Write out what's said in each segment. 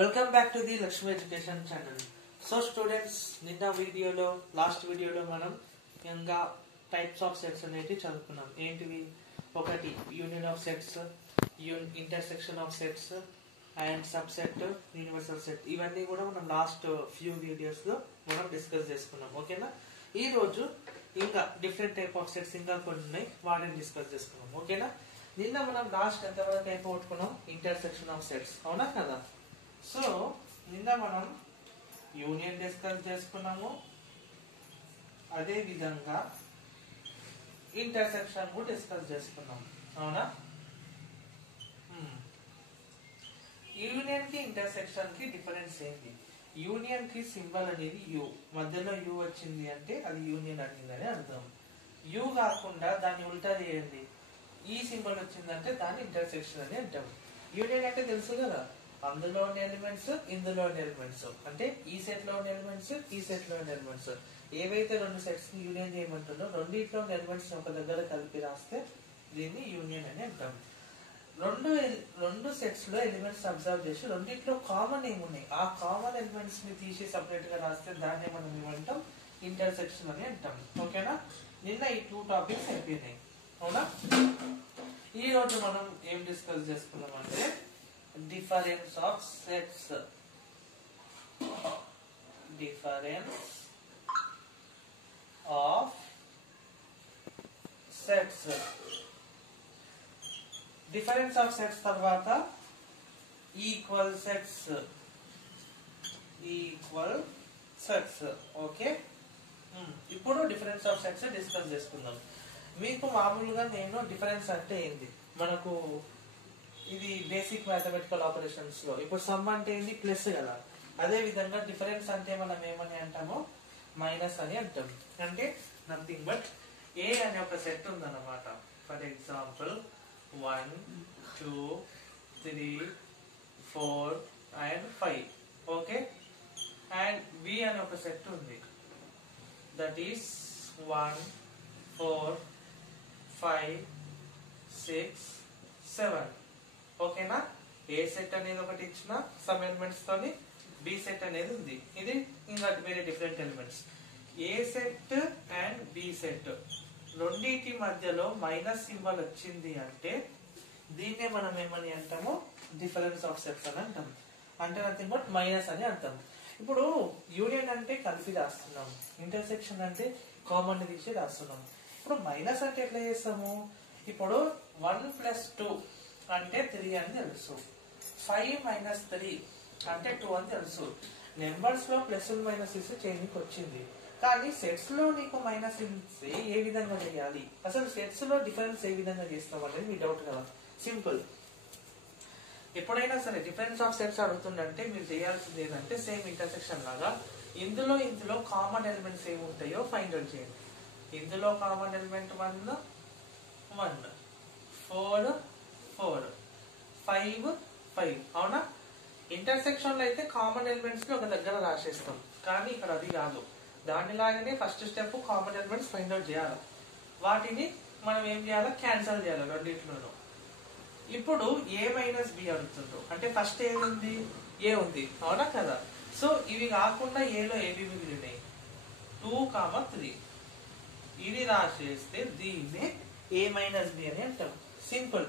Welcome back to the Lakshmi education channel. So students, నిన్న వీడియోలో last వీడియోలో మనం ఇంకా టైప్స్ ఆఫ్ సెట్స్ అనేవి చదువుకున్నాం. ఏంటివి? ఒకటి union of sets, intersection of sets and subset, universal set. ఇవన్నీ కూడా మనం లాస్ట్ ఫ్యూ వీడియోస్ లో మనం డిస్కస్ చేసుకున్నాం. ఓకేనా? ఈ రోజు ఇంకా డిఫరెంట్ టైప్ ఆఫ్ సెట్స్ ఇంకా కొన్ని ఉన్నాయి, వాటిని డిస్కస్ చేసుకున్నాం. ఓకేనా? నిన్న మనం లాస్ట్ ఎంతవరకు అయిపోగొట్టుకున్నాం? ఇంటర్సెక్షన్ ఆఫ్ సెట్స్, అవునా కదా? సో నిన్న మనం యూనియన్ డిస్కస్ చేసుకున్నాము, అదే విధంగా ఇంటర్సెక్షన్ కూడా డిస్కస్ చేసుకున్నాం, అవునా? యూనియన్ కి ఇంటర్సెక్షన్ కి డిఫరెన్స్ ఏంటి? యూనియన్ కి సింబల్ అనేది యు, మధ్యలో యు వచ్చింది అంటే అది యూనియన్ అయిందని అర్థం. యు కాకుండా దాన్ని ఉల్టా చేయండి, ఈ సింబల్ వచ్చిందంటే దాన్ని ఇంటర్సెక్షన్ అని అంటాం. యూనియన్ అంటే తెలుసు కదా, అందులో ఉన్న ఎలిమెంట్స్, ఇందులో ఉన్న ఎలిమెంట్స్, అంటే ఈ సెట్ లో ఉన్న ఎలిమెంట్స్, ఈ సెట్ లో ఉన్న ఎలిమెంట్స్, ఏవైతే రెండు సెట్స్ ని యూనియన్ చేయమంటుందో రెండిట్లో ఉన్న ఎలిమెంట్స్ ఒక దగ్గర కలిపి రాస్తే దీన్ని యూనియన్ అని అంటాం. రెండు సెట్స్ లో ఎలిమెంట్స్ అబ్జర్వ్ చేసి రెండిట్లో కామన్ ఏమున్నాయి, ఆ కామన్ ఎలిమెంట్స్ ని తీసి సపరేట్ గా రాస్తే దాన్ని మనం ఏమంటాం? ఇంటర్సెక్షన్ అని అంటాం. ఓకేనా? నిన్న ఈ 2 టాపిక్స్ అయిపోయినాయి, అవునా? ఈ రోజు మనం ఏం డిస్కస్ చేసుకున్నాం అంటే difference of sets. Difference of sets. Difference of sets తర్వాత equal sets. Equal sets. Okay, ఇప్పుడు డిఫరెన్స్ ఆఫ్ సెట్స్ డిస్కస్ చేసుకుందాం. మీకు మామూలుగా నేను డిఫరెన్స్ అంటే ఏంది, మనకు ఇది బేసిక్ మ్యాథమెటికల్ ఆపరేషన్స్ లో ఇప్పుడు సమ్ అంటే ఏంది? ప్లస్ కదా. అదే విధంగా డిఫరెన్స్ అంటే మనం ఏమని అంటామో మైనస్ అని అంటాం. అంటే నథింగ్ బట్ ఏ అనే ఒక సెట్ ఉందన్నమాట. For example 1, 2, 3, 4 and 5. Okay, and B అనే ఒక సెట్ ఉంది, దట్ ఈస్ 1, 4, 5, 6, 7. ఓకేనా? ఏ సెట్ అనేది ఒకటి ఇచ్చిన సమ్ ఎలిమెంట్స్ తోని బి సెట్ అనేది ఉంది. ఇది ఇంకా వేరే different elements. A set and B set రెండింటి మధ్యలో మైనస్ సింబల్ వచ్చింది అంటే దీన్నే మనం ఏమని అంటాము? డిఫరెన్స్ ఆఫ్ సెట్స్ అని అంటాం. అంటే నథింగ్ బట్ మైనస్ అని అంటాం. ఇప్పుడు యూనియన్ అంటే కలిపి రాస్తున్నాం, ఇంటర్సెక్షన్ అంటే కామన్ తీసి రాస్తున్నాం. ఇప్పుడు మైనస్ అంటే ఎట్లా చేస్తాము? ఇప్పుడు 1 + 2 అంటే 3 అని తెలుసు, 5 - 3 అంటే 2 అని తెలుసు. నెంబర్స్ లో ప్లస్ మైనస్ ఇస్తే చేంజ్కి వచ్చింది, కానీ సెట్స్ లో నీకు మైనస్ ఇస్తే ఏ విధంగా చేయాలి, అసలు సెట్స్ లో డిఫరెన్స్ ఏ విధంగా చేస్తాం అనేది మీ డౌట్ కదా. సింపుల్, ఎప్పుడైనా సరే డిఫరెన్స్ ఆఫ్ సెట్స్ అడుగుతుందంటే మీరు చేయాల్సింది ఏంటంటే సేమ్ ఇంటర్సెక్షన్ లాగా ఇందులో కామన్ ఎలిమెంట్స్ ఏమి ఉంటాయో ఫైండ్ అవుట్ చేయండి. ఇందులో కామన్ ఎలిమెంట్ 1, 1, 4, 4, 5, 5, అవునా? ఇంటర్సెక్షన్ లో అయితే కామన్ ఎలిమెంట్స్ ని ఒక దగ్గర రాసేస్తాం, కానీ ఇక్కడ అది కాదు. దానిలాగానే first step common elements find out చేయాలి, వాటిని మనం ఏం చేయాలి? క్యాన్సల్ చేయాలి రెండింటిలోనూ. ఇప్పుడు ఏ మైనస్ బి అడుగుతుండ్రు అంటే ఫస్ట్ ఏ ఉంది? ఏ ఉంది, అవునా కదా? సో ఇవి కాకుండా ఏలో ఏవి మిగిలినాయి? 2, 3. ఇది రాసేస్తే దీన్ని ఏ మైనస్ బి అని అంటాం. సింపుల్,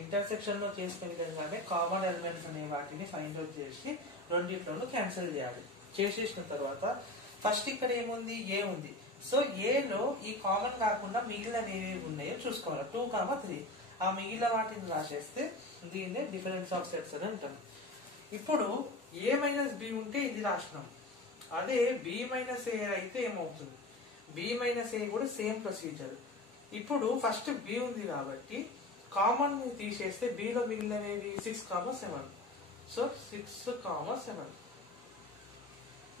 ఇంటర్సెక్షన్ లో చేసిన విధంగానే కామన్ ఎలిమెంట్స్ అనే వాటిని ఫైండ్ అవుట్ చేసి రెండింటిలోనూ క్యాన్సిల్ చేయాలి. చేసేసిన తర్వాత ఫస్ట్ ఇక్కడ ఏముంది? ఏ ఉంది. సో ఏలో ఈ కామన్ కాకుండా మిగిలిన ఏవేవి ఉన్నాయో చూసుకోవాలి. 2, 3 ఆ మిగిలిన వాటిని రాసేస్తే దీన్నే డిఫరెన్స్ ఆఫ్ సెట్స్ అని అంటాం. ఇప్పుడు ఏ మైనస్ బి ఉంటే ఇది రాసినాం, అదే బి మైనస్ ఏ అయితే ఏమవుతుంది? బి మైనస్ ఏ కూడా సేమ్ ప్రొసీజర్. ఇప్పుడు ఫస్ట్ బి ఉంది కాబట్టి కామన్ ని తీసేస్తే బిలో మిగిలినవి 6, 7. సో 6, 7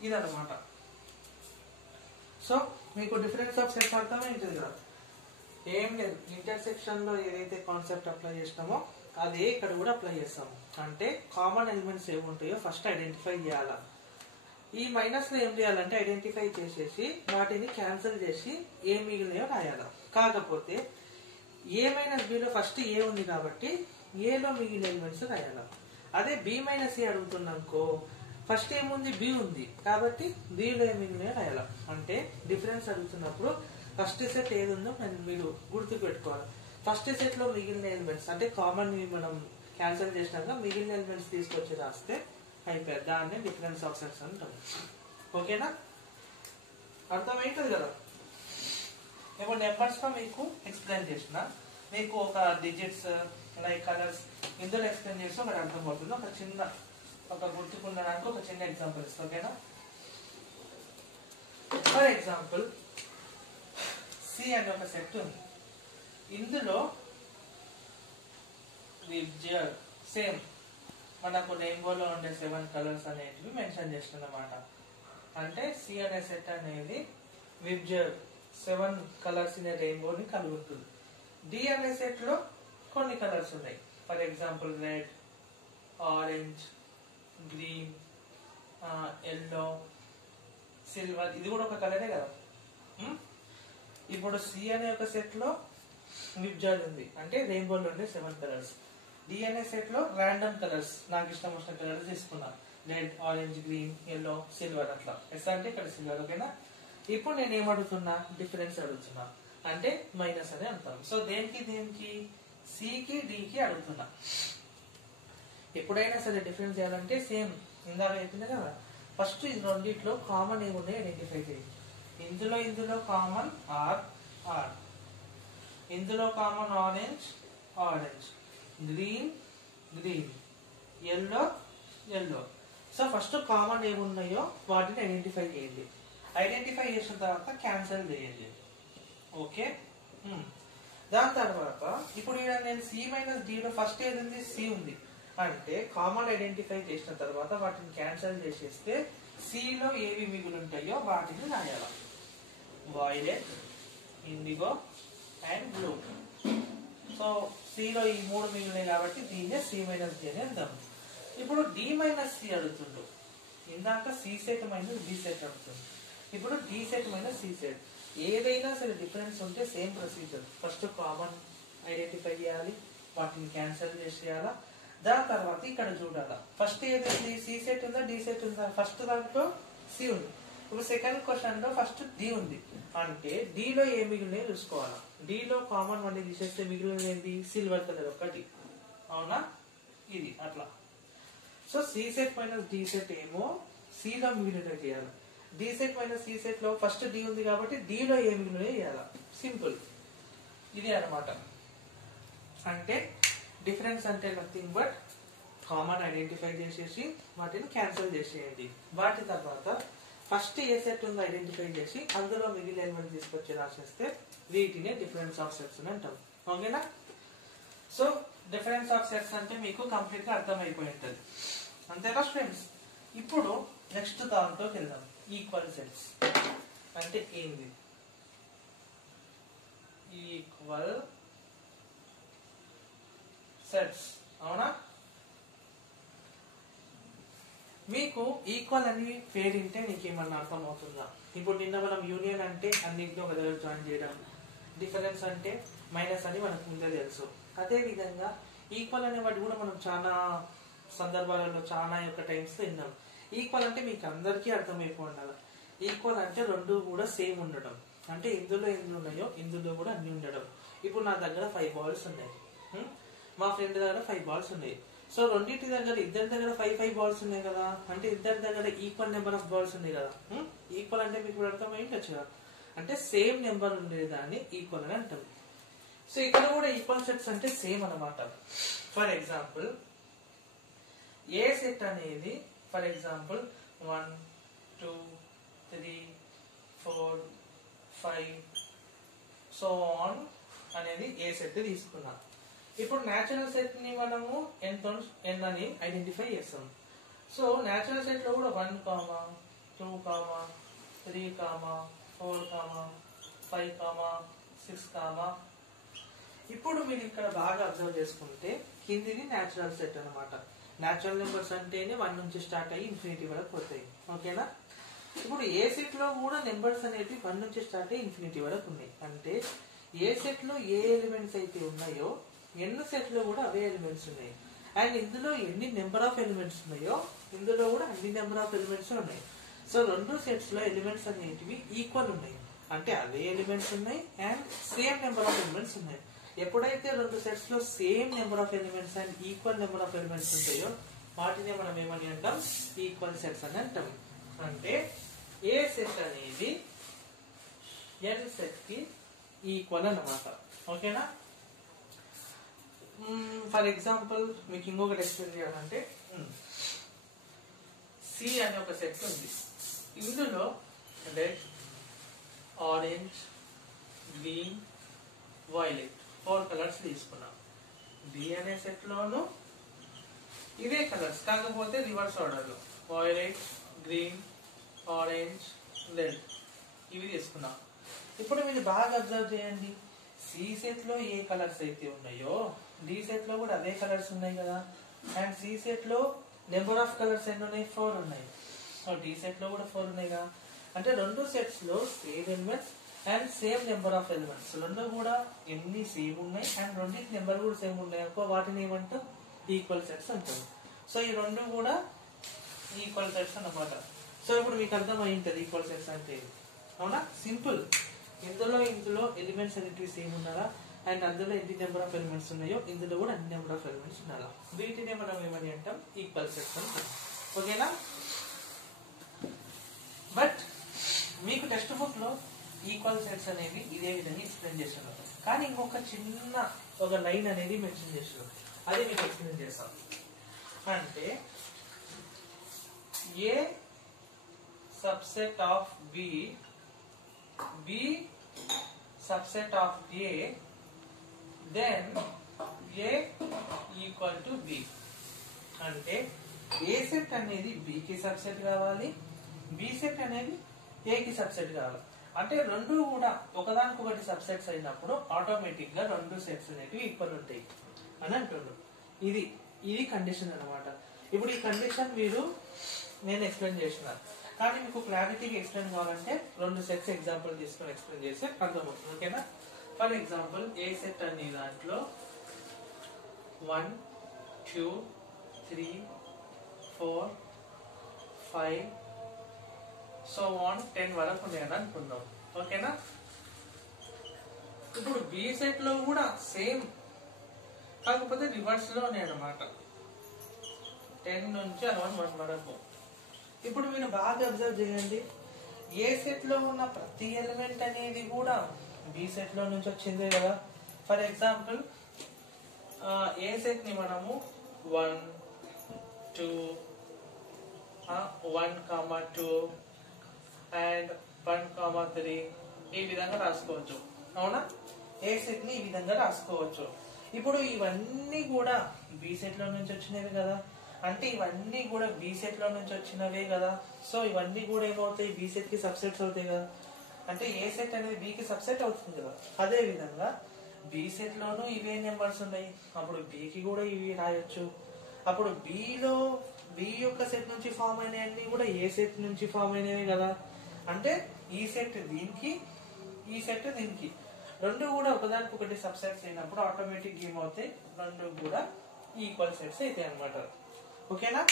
ఇదన్నమాట. సో మీకు డిఫరెన్స్ ఆఫ్ సెట్స్ అర్థమైంది కదా. ఏం లేదు, ఇంటర్సెక్షన్ లో ఏదైతే కాన్సెప్ట్ అప్లై చేసినామో అదే ఇక్కడ కూడా అప్లై చేస్తాము. అంటే కామన్ ఎలిమెంట్స్ ఏముంటాయో ఫస్ట్ ఐడెంటిఫై చేయాలా. ఈ మైనస్ లో ఏం చేయాలంటే ఐడెంటిఫై చేసేసి వాటిని క్యాన్సిల్ చేసి ఏ మిగిలినయో రాయాల. కాకపోతే ఏ మైనస్ బిలో ఫస్ట్ ఏ ఉంది కాబట్టి ఏలో మిగిలిన ఎలిమెంట్స్ రాయాల. అదే బి మైనస్ సి అడుగుతున్నానుకో ఫస్ట్ ఏముంది బి ఉంది కాబట్టి బిలో ఏమి రాయాలి. అంటే డిఫరెన్స్ అడుగుతున్నప్పుడు ఫస్ట్ సెట్ ఏది ఉందో మీరు గుర్తు పెట్టుకోవాలి. ఫస్ట్ సెట్ లో మిగిలిన ఎలిమెంట్స్ అంటే కామన్ మనం క్యాన్సిల్ చేసినాక మిగిలిన ఎలిమెంట్స్ తీసుకొచ్చి రాస్తే అయిపోయారు. దాన్ని డిఫరెన్స్ ఆఫ్ సెట్స్ అంటాం. ఓకేనా, అర్థమైంది కదా. ఇప్పుడు నెంబర్స్ లో మీకు ఎక్స్ప్లెయిన్ చేసిన మీకు ఒక డిజిట్స్ లైక్ కలర్స్ ఇందులో ఎక్స్ప్లెయిన్ చేస్తే ఒకటి అర్థమవుతుంది. ఒక గుర్తుకున్నదానికి ఒక చిన్న ఎగ్జాంపుల్ ఇస్తాం. ఓకేనా, ఫర్ ఎగ్జాంపుల్ సి అనే ఒక సెట్ ఉంది. ఇందులో సేమ్ మనకు రెయిన్బోలో ఉండే 7 కలర్స్ అనేటివి మెన్షన్ చేస్తున్నమాట. అంటే సి అనే సెట్ అనేది విబ్జర్ 7 కలర్స్ ఇన్ రెయిన్బోని కలిగి ఉంటుంది. డి అనే సెట్ లో కొన్ని కలర్స్ ఉన్నాయి. For example red, orange, green, yellow, silver. ఇది కూడా ఒక కలరే కదా. ఇప్పుడు సి అనే ఒక సెట్ లో విబ్జర్ ఉంది అంటే రెయిన్బోలో ఉండే 7 కలర్స్. డి అనే సెట్ లో ర్యాండమ్ కలర్స్ నాకు ఇష్టం వచ్చిన కలర్స్ తీసుకున్నా. Red, orange, green, yellow, silver అట్లా. ఎస్ అంటే ఇక్కడ సిల్వర్. ఓకేనా, ఇప్పుడు నేను ఏమడుగుతున్నా డిఫరెన్స్ అడుగుతున్నా అంటే మైనస్ అని అంటాను. సో దేనికి సికి డికి అడుగుతున్నా. ఎప్పుడైనా సరే డిఫరెన్స్ చేయాలంటే సేమ్ ఇందాక చెప్పింది కదా. ఫస్ట్ ఇది రెండిట్లో కామన్ ఏమున్నాయి ఐడెంటిఫై చేయండి. ఇందులో కామన్ ఆర్, ఇందులో common orange, green, yellow. So first common ఏమున్నాయో వాటిని ఐడెంటిఫై చేయండి. ఐడెంటిఫై చేసిన తర్వాత క్యాన్సిల్ చేయండి. ఓకే, దాని తర్వాత ఇప్పుడు నేను సి మైనస్ డిలో ఫస్ట్ ఏది ఉంది, సి ఉంది అంటే కామన్ ఐడెంటిఫై చేసిన తర్వాత వాటిని క్యాన్సిల్ చేసేస్తే సిలో ఏవి మిగులు ఉంటాయో వాటిని రాయాలి. Violet, indigo and blue. So సిలో ఈ 3 మిగిలినాయి కాబట్టి దీన్నే సి మైనస్ డి అని అందాం. ఇప్పుడు డి మైనస్ సి అడుగుతుండు. ఇందాక C set minus B set అడుగుతుంది. ఇప్పుడు D set minus C set. ఏదైనా సరే డిఫరెన్స్ ఉంటే same procedure. First common identify చేయాలి, వాటిని క్యాన్సిల్ చేసేయాలా. దాని తర్వాత ఇక్కడ చూడాలా ఫస్ట్ ఏదైంది, సి సెట్ ఉందా డి సెట్ ఉందా. ఫస్ట్ దాంట్లో సి ఉంది. ఇప్పుడు సెకండ్ క్వశ్చన్ లో ఫస్ట్ డి ఉంది అంటే డిలో ఏ మిగిలినాయో చూసుకోవాలా. డిలో కామన్ వన్ తీసేస్తే మిగిలినది ఏంటి, సిల్వర్ కలర్ ఒకటి. అవునా, ఇది అట్లా. So C set minus D set ఏమో సిలో మిగిలినవి చేయాలి. D set minus C set లో ఫస్ట్ డి ఉంది కాబట్టి డిలో ఏ మిగిలినవి చేయాలి. సింపుల్, ఇది అన్నమాట. అంటే డిఫరెన్స్ అంటే నథింగ్ బట్ కామన్ ఐడెంటిఫై చేసేసి వాటిని క్యాన్సిల్ చేసేయండి. వాటి తర్వాత ఫస్ట్ ఏ సెట్ ఉందో ఐడెంటిఫై చేసి అందులో మిగిలిన ఎలిమెంట్ తీసుకొచ్చి రాసేస్తే వీటిని డిఫరెన్స్ ఆఫ్ సెట్స్ అని అంటాం. ఓకేనా, సో డిఫరెన్స్ ఆఫ్ సెట్స్ అంటే మీకు కంప్లీట్ గా అర్థమైపోయి ఉంటుంది. అంతేనా స్టూడెంట్స్. ఇప్పుడు నెక్స్ట్ దాంట్లోకి వెళ్దాం. ఈక్వల్ సెట్స్ అంటే ఏంది. ఈక్వల్ సెట్స్, అవునా. మీకు ఈక్వల్ అని పేరు వింటే నీకేమన్నా అర్థం అవుతుందా. ఇప్పుడు నిన్న మనం యూనియన్ అంటే అన్నింటిలో ఒక దగ్గర జాయిన్ చేయడం, డిఫరెన్స్ అంటే మైనస్ అని మనకు ముందే తెలుసు. అదే విధంగా ఈక్వల్ అనే వాటి కూడా మనం చాలా సందర్భాలలో చాలా యొక్క టైమ్స్ విన్నాం. ఈక్వల్ అంటే మీకు అందరికీ అర్థమైపోయి ఉండాలి. ఈక్వల్ అంటే రెండు కూడా సేమ్ ఉండడం. అంటే ఇందులో ఎన్ని ఉన్నాయో ఇందులో కూడా అన్ని ఉండడం. ఇప్పుడు నా దగ్గర 5 బాల్స్ ఉన్నాయి, మా ఫ్రెండ్ దగ్గర 5 బాల్స్ ఉన్నాయి. సో రెండింటి దగ్గర ఇద్దరి దగ్గర 5 బాల్స్ ఉన్నాయి కదా. అంటే ఇద్దరి దగ్గర ఈక్వల్ నెంబర్ ఆఫ్ బాల్స్ ఉన్నాయి కదా. ఈక్వల్ అంటే మీకు అర్థమైండొచ్చు కదా. అంటే సేమ్ నెంబర్ ఉండేదాన్ని ఈక్వల్ అని అంటాం. సో ఇక్కడ కూడా ఈక్వల్ సెట్స్ అంటే సేమ్ అన్నమాట. ఫర్ ఎగ్జాంపుల్ ఏ సెట్ అనేది ఫర్ ఎగ్జాంపుల్ 1 2 3 4 5 సో ఆన్ అనేది ఏ సెట్ తీసుకున్నాం. ఇప్పుడు న్యాచురల్ సెట్ ని మనము n అని ఐడెంటిఫై చేస్తాం. సో న్యాచురల్ సెట్ లో కూడా 1 2 3 4 5 6 ఇప్పుడు మీరు ఇక్కడ బాగా అబ్జర్వ్ చేసుకుంటే కిందిది న్యాచురల్ సెట్ అన్నమాట. న్యాచురల్ నెంబర్స్ అంటేనే 1 నుంచి స్టార్ట్ అయ్యి ఇన్ఫినిటీ వరకు పోతాయి. ఓకేనా. ఇప్పుడు ఏ సెట్ లో కూడా నెంబర్స్ అనేవి 1 నుంచి స్టార్ట్ అయ్యి ఇన్ఫినిటీ వరకు ఉన్నాయి. అంటే ఏ సెట్ లో ఏ ఎలిమెంట్స్ అయితే ఉన్నాయో ఎన్ని సెట్ లో కూడా అవే ఎలిమెంట్స్ ఉన్నాయి. అండ్ ఇందులో ఎన్ని నెంబర్ ఆఫ్ ఎలిమెంట్స్ ఉన్నాయో ఇందులో కూడా అన్ని నెంబర్ ఆఫ్ ఎలిమెంట్స్ ఉన్నాయి. సో రెండు సెట్స్ లో ఎలిమెంట్స్ అనేటివి ఈక్వల్ ఉన్నాయి, అంటే అదే ఎలిమెంట్స్ ఉన్నాయి and same number of elements ఉన్నాయి. ఎప్పుడైతే రెండు సెట్స్ లో same number of elements and equal number of elements ఉంటాయో వాటిని మనం ఏమని అంటాం, ఈక్వల్ సెట్స్ అని అంటాం. అంటే ఏ సెట్ అనేది n సెట్ కి ఈక్వల్ అన్నమాట. ఓకేనా? ఫర్ ఎగ్జాంపుల్ మీకు ఇంకొకటి ఎక్స్ప్లెయిన్ చేయాలంటే సి అనే ఒక సెట్ ఉంది. ఇందులో red, orange, green, violet 4 colours తీసుకున్నాం. డి అనే సెట్ లోను ఇవే కలర్స్ కాకపోతే రివర్స్ ఆర్డర్ లో వైలెట్, గ్రీన్, ఆరెంజ్, రెడ్ ఇవి తీసుకున్నాం. ఇప్పుడు మీరు బాగా అబ్జర్వ్ చేయండి, సి సెట్ లో ఏ కలర్స్ అయితే ఉన్నాయో డి సెట్ లో కూడా అదే కలర్స్ ఉన్నాయి కదా. అండ్ సి సెట్ లో నెంబర్ ఆఫ్ కలర్స్ ఎన్ని ఉన్నాయి, 4 ఉన్నాయి. సో డి సెట్ లో కూడా 4 ఉన్నాయి కదా. అంటే రెండు సెట్స్ లో same elements and same number of elements రెండు కూడా ఎన్ని సేమ్ ఉన్నాయి అండ్ రెండింటి నెంబర్ కూడా సేమ్ ఉన్నాయి అనుకో, వాటిని ఏమంటాం, ఈక్వల్ సెట్స్ అంటాం. సో ఈ రెండు కూడా ఈక్వల్ సెట్స్ అన్నమాట. సో ఇప్పుడు మీకు అర్థం అయి ఉంటుంది ఈక్వల్ సెట్స్ అంటే అవునా, సింపుల్. ఇందులో ఎలిమెంట్స్ అనేటివి సేమ్ ఉన్నారా అండ్ అందులో ఎన్ని నెంబర్ ఆఫ్ ఎలిమెంట్స్ ఉన్నాయో ఇందులో కూడా అన్ని నెంబర్ ఆఫ్ ఎలిమెంట్స్ ఉన్నారా, వీటినే మనం ఏమని అంటాం, ఈక్వల్ సెట్స్ అంటాం. ఓకేనా? బట్ మీకు టెక్స్ట్ బుక్ లో ఈక్వల్ సెట్స్ అనేవి ఇదే విధంగా ఎక్స్ప్లెయిన్ చేస్తున్నారు, కానీ ఇంకొక చిన్న ఒక లైన్ అనేది మెన్షన్ చేస్తున్నారు, అది మీకు ఎక్స్ప్లెయిన్ చేస్తాం. అంటే A subset of B, B subset of A, then A equal to B. అంటే ఏ సెట్ అనేది బి కి సబ్సెట్ కావాలి, బి సెట్ అనేది ఏ కి సబ్సెట్ కావాలి. అంటే రెండు కూడా ఒకదానికొకటి సబ్సెట్స్ అయినప్పుడు ఆటోమేటిక్ గా రెండు సెట్స్ అనేవి ఈక్వల్ ఉంటాయి అని అంటున్నారు. ఇది కండిషన్ అన్నమాట. ఇప్పుడు ఈ కండిషన్ నేను ఎక్స్ప్లెయిన్ చేసిన, కానీ మీకు క్లారిటీగా ఎక్స్ప్లెయిన్ కావాలంటే రెండు సెట్స్ ఎగ్జాంపుల్ తీసుకొని ఎక్స్ప్లెయిన్ చేస్తే అర్థమవుతుంది. ఓకేనా? ఫర్ ఎగ్జాంపుల్ ఏ సెట్ అనే దాంట్లో 1 2 3 4 5 సో 10 వరకు ఉన్నాయని అనుకుందాం. ఓకేనా? ఇప్పుడు బి సెట్ లో కూడా సేమ్, కాకపోతే రివర్స్ లో ఉన్నాయన్నమాట, 10 నుంచి అరౌండ్ 1 వరకు. ఇప్పుడు మీరు బాగా అబ్జర్వ్ చేయండి, ఏ సెట్ లో ఉన్న ప్రతి ఎలిమెంట్ అనేది కూడా బి సెట్ లో నుంచి వచ్చిందే కదా. ఫర్ ఎగ్జాంపుల్ ఏ సెట్ ని మనము 1 2 1 2 అండ్ 1 3 ఈ విధంగా రాసుకోవచ్చు. అవునా? ఏ సెట్ ని ఈ విధంగా రాసుకోవచ్చు. ఇప్పుడు ఇవన్నీ కూడా బి సెట్ లో నుంచి వచ్చినవి కదా, అంటే ఇవన్నీ కూడా బి సెట్ లో నుంచి వచ్చినవే కదా. సో ఇవన్నీ కూడా ఏమవుతాయి, బి సెట్ కి సబ్సెట్స్ అవుతాయి కదా. అంటే ఏ సెట్ అనేది బి కి సబ్సెట్ అవుతుంది కదా. అదే విధంగా బి సెట్ లోనూ ఇవే నెంబర్స్ ఉన్నాయి, అప్పుడు బి కి కూడా ఇవి రాయొచ్చు. అప్పుడు బి యొక్క సెట్ నుంచి ఫామ్ అయినవన్నీ కూడా ఏ సెట్ నుంచి ఫామ్ అయినవి కదా. అంటే ఈ సెట్ దీనికి, ఈ సెట్ దీనికి, రెండు కూడా ఒకదానికొకటి సబ్సెట్స్ అయినప్పుడు ఆటోమేటిక్ ఏమవుతాయి, రెండు కూడా ఈక్వల్ సెట్స్ అవుతాయి అన్నమాట. ఓకేనా?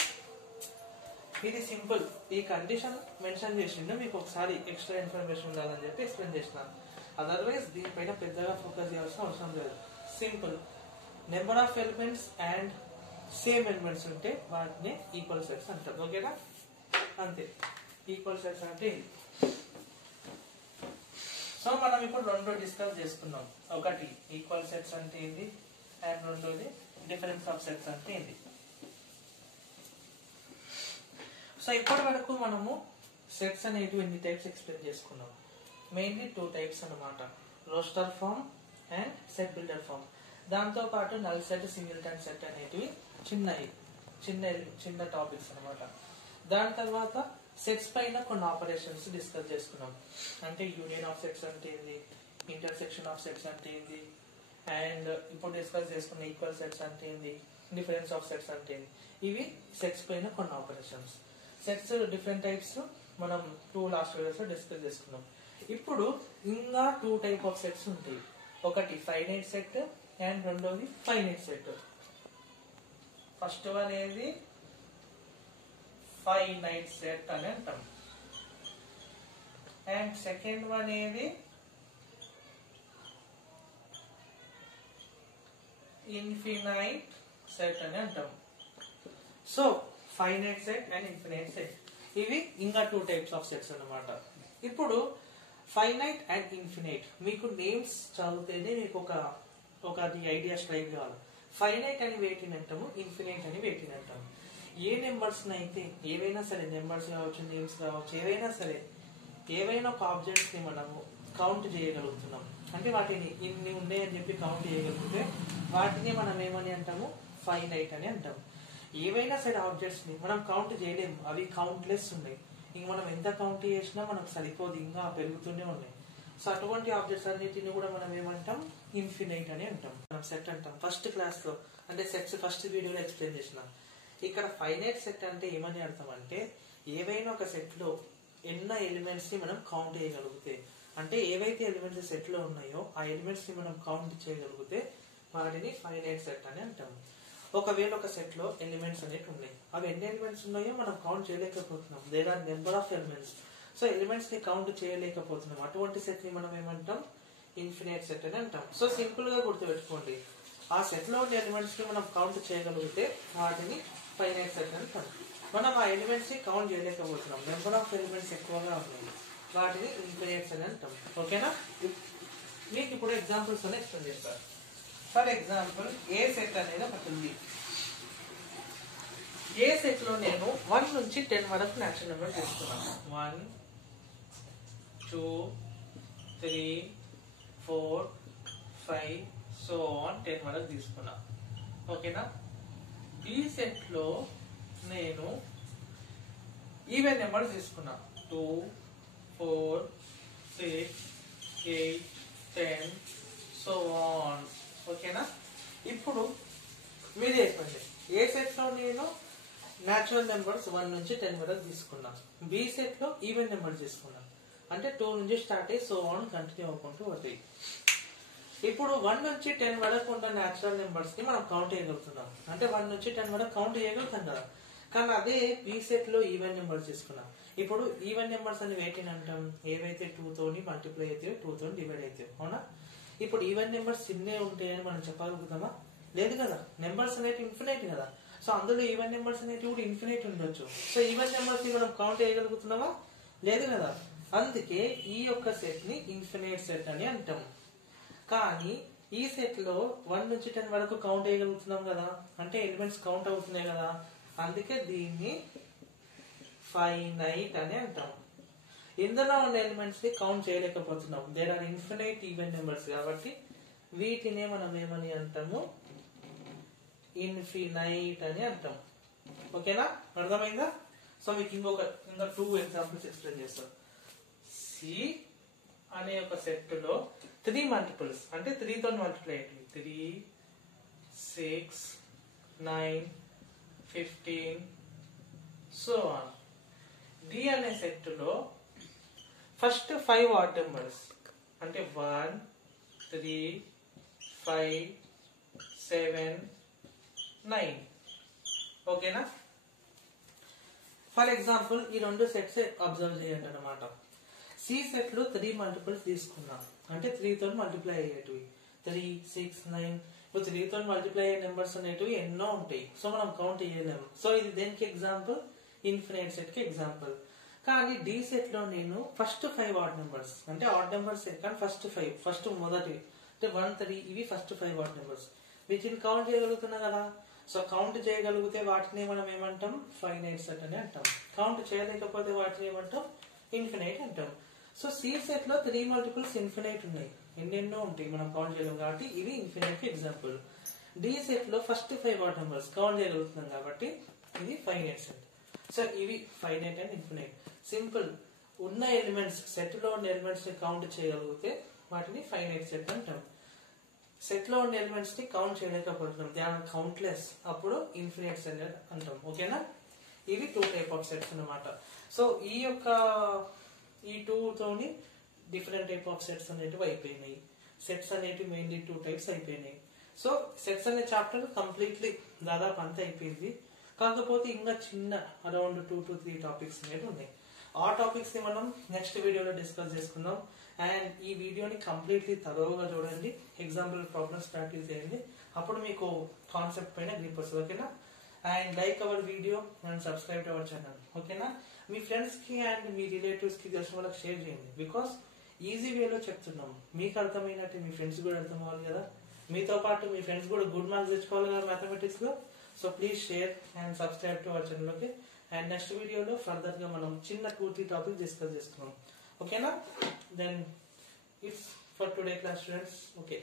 ఇది సింపుల్. ఈ కండిషన్ మెన్షన్ చేసిండు, మీకు ఒకసారి ఎక్స్ట్రా ఇన్ఫర్మేషన్ ఉండాలని చెప్పి ఎక్స్ప్లెయిన్ చేసినాను. అదర్వైజ్ దీనిపైన పెద్దగా ఫోకస్ చేయాల్సిన అవసరం లేదు. Simple. Number of elements and same elements ఉంటే వాటిని ఈక్వల్ సెట్స్ అంటారు. ఓకేనా? అంతే, ఈక్వల్ సెట్స్ అంటే ఇది. సో మనం ఇప్పుడు రెండు డిస్కస్ చేసుకున్నాం. ఒకటి ఈక్వల్ సెట్స్ అంటే ఏంది అండ్ రెండోది డిఫరెన్స్ ఆఫ్ సెట్స్ అంటే ఏంది. సో ఇప్పటి వరకు మనము సెట్స్ అనేటివి ఎన్ని టైప్స్ ఎక్స్ప్లెయిన్ చేసుకున్నాం. మెయిన్లీ 2 టైప్స్ అన్నమాట, roster form and set builder form. దాంతో పాటు నల్ సెట్, సింగిల్టన్ సెట్ అనేటివి చిన్న టాపిక్స్ అన్నమాట. దాని తర్వాత సెట్స్ పైన కొన్ని ఆపరేషన్స్ డిస్కస్ చేసుకున్నాం. అంటే యూనియన్ ఆఫ్ సెట్స్ అంటే ఏంది, ఇంటర్సెక్షన్ ఆఫ్ సెట్స్ అంటే ఏంది, అండ్ ఇప్పుడు డిస్కస్ చేసుకున్న ఈక్వల్ సెట్స్ అంటే ఏంది, డిఫరెన్స్ ఆఫ్ సెట్స్ అంటే ఏంది. ఇవి సెట్స్ పైన కొన్ని ఆపరేషన్స్. సెట్స్ డిఫరెంట్ టైప్స్ మనం 2 లాస్ట్ వీడియోస్ లో డిస్కస్ చేసుకున్నాం. ఇప్పుడు ఇంకా 2 టైప్ ఆఫ్ సెట్స్ ఉంటాయి. ఒకటి ఫైనైట్ సెట్ అండ్ రెండోది ఫైనైట్ సెట్. ఫస్ట్ వన్ ఏది ఫైనైట్ సెట్ అని అంటాం. అండ్ సెకండ్ వన్ ఏది ఇన్ఫినైట్ సెట్ అని అంటాం. So finite set and infinite set ఇవి ఇంకా 2 టైప్స్ ఆఫ్ సెట్స్ అన్నమాట. ఇప్పుడు ఫైనైట్ అండ్ ఇన్ఫినైట్ మీకు నేమ్స్ చదివితేనే మీకు ఒక ఐడియా స్ట్రైక్ కావాలి. ఫైనైట్ అని వేటిని అంటాము, ఇన్ఫినైట్ అని వేటిని అంటాము. ఏ నెంబర్స్ అయితే ఏవైనా సరే, నెంబర్స్ కావచ్చు, నేమ్స్ కావచ్చు, ఏవైనా సరే, ఏవైనా ఒక ఆబ్జెక్ట్స్ ని మనము కౌంట్ చేయగలుగుతున్నాం అంటే వాటిని ఇన్ని ఉన్నాయని చెప్పి కౌంట్ చేయగలిగితే వాటిని మనం ఏమని అంటాము, ఫైనైట్ అని అంటాము. ఏవైనా సరే ఆబ్జెక్ట్స్ ని మనం కౌంట్ చేయలేము, అవి కౌంట్లెస్ ఉన్నాయి. ఇంక మనం ఎంత కౌంట్ చేసినా మనకు సరిపోదు, ఇంకా పెరుగుతూనే ఉన్నాయి. సో అటువంటి ఆబ్జెక్ట్స్ అన్నిటిని కూడా మనం ఏమంటాం, ఇన్ఫినైట్ అని అంటాం. మనం సెట్ అంటాం. ఫస్ట్ క్లాస్ లో అంటే సెట్స్ ఫస్ట్ వీడియోలో ఎక్స్ప్లెయిన్ చేసినాం. ఇక్కడ ఫైనైట్ సెట్ అంటే ఏమని అర్థం అంటే ఏవైనా ఒక సెట్ లో ఎన్న ఎలిమెంట్స్ ని మనం కౌంట్ చేయగలిగితే, అంటే ఏవైతే ఎలిమెంట్స్ సెట్ లో ఉన్నాయో ఆ ఎలిమెంట్స్ ని మనం కౌంట్ చేయగలిగితే వాటిని ఫైనైట్ సెట్ అని అంటాం. ఒకవేళ ఒక సెట్ లో ఎలిమెంట్స్ అనేవి ఉన్నాయి, అవి ఎన్ని ఎలిమెంట్స్ ఉన్నాయో మనం కౌంట్ చేయలేకపోతున్నాం. There are number of elements. So elements ని కౌంట్ చేయలేకపోతున్నాం, అటువంటి సెట్ ని మనం ఏమంటాం, ఇన్ఫినైట్ సెట్ అని అంటాం. సో సింపుల్ గా గుర్తుపెట్టుకోండి, ఆ సెట్ లో ఉన్న ఎలిమెంట్స్ ని మనం కౌంట్ చేయగలిగితే వాటిని ఫైనైట్ సెట్ అని అంటాం. మనం ఆ ఎలిమెంట్స్ ని కౌంట్ చేయలేకపోతున్నాం, నెంబర్ ఆఫ్ ఎలిమెంట్స్ ఎక్కువగా ఉన్నాయి, వాటిని ఇన్ఫినైట్ అని అంటాం. ఓకేనా? మీకు ఇప్పుడు ఎగ్జాంపుల్స్ అని ఎక్స్ప్లెయిన్ చేస్తారు. ఫర్ ఎగ్జాంపుల్ ఏ సెట్ అనేది ఒకటి ఉంది. ఏ సెట్ లో నేను 1 నుంచి 10 వరకు న్యాచురల్ నెంబర్ తీసుకున్నాను. 1 2 3 4 5 సో ఆన్ 10 వరకు తీసుకున్నా. ఓకేనా? బి సెట్ లో నేను ఈవెన్ నెంబర్స్ తీసుకున్నా. 2 4 6 8 10 సో ఆన్. ఓకేనా? ఇప్పుడు మీరు చెప్పండి, ఏ సెట్ లో నేను న్యాచురల్ నెంబర్స్ 1 నుంచి 10 వరకు తీసుకున్నా, బి సెట్ లో ఈవెన్ నెంబర్స్ తీసుకున్నా, అంటే 2 నుంచి స్టార్ట్ అయ్యి సో ఆన్ కంటిన్యూ అవ్వకుంటూ వస్తాయి. ఇప్పుడు 1 నుంచి 10 వరకు ఉన్న న్యాచురల్ నెంబర్స్ ని మనం కౌంట్ చేయగలుగుతున్నాం, అంటే 1 నుంచి 10 వరకు కౌంట్ చేయగలుగుతాం కదా. కానీ అదే బి సెట్ లో ఈవెన్ నెంబర్స్ తీసుకున్నాం. ఇప్పుడు ఈవెన్ నెంబర్స్ అని వేటిని అంటాం, ఏవైతే 2 తోని మల్టిప్లై అయితే 2 తోని డివైడ్ అయితే, అవునా? ఇప్పుడు ఈవెన్ నెంబర్స్ ఇన్నే ఉంటాయని మనం చెప్పగలుగుతామా? లేదు కదా. నెంబర్స్ అనేవి ఇన్ఫినైట్ కదా. సో అందులో ఈవెన్ నెంబర్స్ అనేవి కూడా ఇన్ఫినైట్ ఉండొచ్చు. సో ఈవెన్ నెంబర్స్ ని మనం కౌంట్ చేయగలుగుతున్నామా? లేదు కదా. అందుకే ఈ యొక్క సెట్ ని ఇన్ఫినైట్ సెట్ అని అంటాం. కానీ ఈ సెట్ లో 1 నుంచి 10 వరకు కౌంట్ చేయగలుగుతున్నాం కదా, అంటే ఎలిమెంట్స్ కౌంట్ అవుతున్నాయి కదా, అందుకే దీన్ని ఫైనైట్ అని అంటాం. ఇందులో ఉన్న ఎలిమెంట్స్ ని కౌంట్ చేయలేకపోతున్నాం, there are infinite even numbers కాబట్టి వీటినే మనం ఏమని అంటాము, ఇన్ఫినైట్ అని అంటాం. ఓకేనా? అర్థమైందా? సో మీకు ఇంకా 2 ఎగ్జాంపుల్స్ ఎక్స్ప్లెయిన్ చేస్తాను. సి అనే ఒక సెట్ లో 3 మల్టిపుల్స్, అంటే 3 తో మల్టిప్లై అయ్యేవి, 3 6 9 15 సో ఆన్. డి అనే సెట్ లో ఫస్ట్ 5 ఆడ్ నెంబర్స్, అంటే 1 3 5 7 9. ఓకేనా? ఫర్ ఎగ్జాంపుల్ ఈ 2 సెట్స్ అబ్జర్వ్ చేయండి అన్నమాట. సి సెట్ లో 3 మల్టిపుల్స్ తీసుకున్నాం, అంటే 3 తో మల్టిప్లై అయ్యేటివి, 3 6 9. ఇప్పుడు 3 తో మల్టిప్లై అయ్యే నెంబర్స్ అనేటివి ఎన్నో ఉంటాయి, సో మనం కౌంట్ చేయలేము. సో ఇది దేనికి ఎగ్జాంపుల్, ఇన్ఫినైట్ సెట్ కి ఎగ్జాంపుల్. కానీ డి సెట్ లో నేను ఫస్ట్ 5 ఆడ్ నెంబర్స్, అంటే ఆడ్ నెంబర్స్ కానీ ఫస్ట్ 5, ఫస్ట్ మొదటి అంటే 1 3 ఇవి ఫస్ట్ 5 ఆడ్ నెంబర్స్, వీటిని కౌంట్ చేయగలుగుతున్నా కదా. సో కౌంట్ చేయగలిగితే వాటిని మనం ఏమంటాం, ఫైనైట్ సెట్ అని అంటాం. కౌంట్ చేయలేకపోతే వాటిని ఏమంటాం, ఇన్ఫినైట్ అంటాం. సో సి సెట్ లో 3 మల్టిపుల్స్ ఇన్ఫినైట్ ఉన్నాయి, ఎన్నెన్నో ఉంటాయి, మనం కౌంట్ చేయలేము కాబట్టి ఇది ఇన్ఫినైట్ కి ఎగ్జాంపుల్. డి సెట్ లో ఫస్ట్ 5 ఆడ్ నెంబర్స్ కౌంట్ చేయగలుగుతున్నాం కాబట్టి ఇది ఫైనైట్ సెట్. సో ఇవి ఫైనైట్ అండ్ ఇన్ఫినైట్. సింపుల్, ఉన్న ఎలిమెంట్స్ సెట్ లో ఉన్న ఎలిమెంట్స్ ని కౌంట్ చేయగలిగితే వాటిని ఫైనైట్ సెట్ అంటాం. సెట్ లో ఉన్న ఎలిమెంట్స్ ని కౌంట్ చేయలేకపోతున్నాం, దే ఆర్ కౌంట్లెస్, అప్పుడు ఇన్ఫినైట్ సెట్ అంటాం. ఓకేనా? ఇవి 2 టైప్ ఆఫ్ సెట్స్ అన్నమాట. సో ఈ 2 తోని డిఫరెంట్ టైప్ ఆఫ్ సెట్స్ అనేటివి అయిపోయినాయి. సెట్స్ అనేటివి మెయిన్లీ 2 టైప్స్ అయిపోయినాయి. సో సెట్స్ అనే చాప్టర్ కంప్లీట్లీ దాదాపు అంతా అయిపోయింది. కాకపోతే ఇంకా చిన్న అరౌండ్ 2 to 3 టాపిక్స్ అనేవి ఉన్నాయి. ఆ టాపిక్స్ ని మనం నెక్స్ట్ వీడియోలో డిస్కస్ చేసుకుందాం. అండ్ ఈ వీడియోని కంప్లీట్లీ తరోగా చూడండి, ఎగ్జాంపుల్ ప్రాబ్లమ్స్ ప్రాక్టీస్ చేయండి, అప్పుడు మీకు కాన్సెప్ట్ పైన గ్రిప్ వస్తుంది. ఓకేనా? And like our video and subscribe to our channel. ఓకేనా? మీ ఫ్రెండ్స్ కి అండ్ మీ రిలేటివ్స్ కి తెలిసిన వాళ్ళకి షేర్ చేయండి. బికాస్ ఈజీ వేలో చెప్తున్నాం, మీకు అర్థమైనట్టు మీ ఫ్రెండ్స్ కూడా అర్థం అవ్వాలి కదా. మీతో పాటు మీ ఫ్రెండ్స్ కూడా గుడ్ మార్క్స్ తెచ్చుకోవాలి కదా మ్యాథమెటిక్స్ లో. So please share and subscribe to our channel. Okay? And next వీడియోలో ఫర్దర్ గా మనం చిన్న 2-3 టాపిక్ డిస్కస్ చేసుకున్నాం. ఓకేనా? Then it's for today class students. Okay.